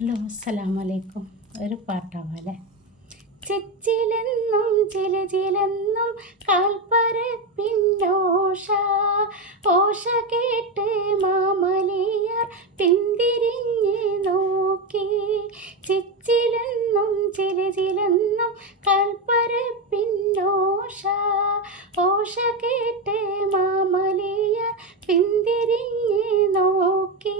Hello, അസ്സലാമലൈക്കും. ഒരു പാട്ടാവാല്ലേ? ചെച്ചിലെന്നും ചിലചിലെന്നും കാൽപ്പരപ്പിന്നോഷ ഓഷ കേട്ട് മാമലിയാർ പിന്തിരിഞ്ഞ് നോക്കി. ചെച്ചിലെന്നും ചിലചിലെന്നും കാൽപ്പരപ്പിന്നോഷ ഓഷ കേട്ട് മാമലിയാർ പിന്തിരിഞ്ഞ് നോക്കി.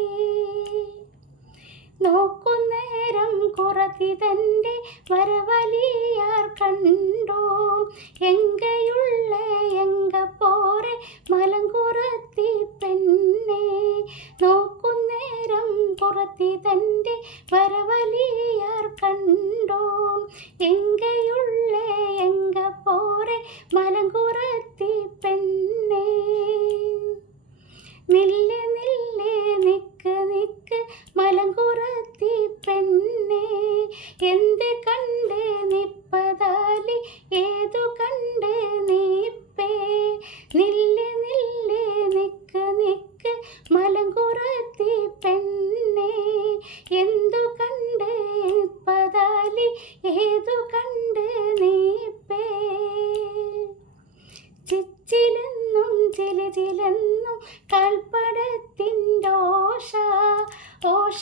നോക്കുന്നേരം കുറത്തി തൻ്റെ വരവലിയാർ കണ്ടോ. എങ്കയുള്ള എങ്ക പോറെ മലങ്കുറത്തി പെണ്ണെ. നോക്കുന്നേരം കുറത്തി തൻ്റെ വരവലിയാർ കണ്ടോ. എങ്കയുള്ള എങ്ക പോറെ മലങ്കുറത്തി പെണ്ണെ. നില്ല് നില്ല് നിക്ക് നിക്ക് മലങ്കുറത്തി പെണ്ണെ. എന്ത് കണ്ട് നിപ്പതാലി ഏതു കണ്ട് നീപ്പേ. നില്ല് നില്ല് നിക്ക് നിക്ക് മലങ്കുറത്തി പെണ്ണെ. എന്തു കണ്ട് നിപ്പതാലി ഏതു കണ്ട് നീപ്പേ. ചിച്ചിലെന്നും ചിലചിലെന്നും കാൽപ്പടത്തിൻ്റെ ഓഷ ഓഷ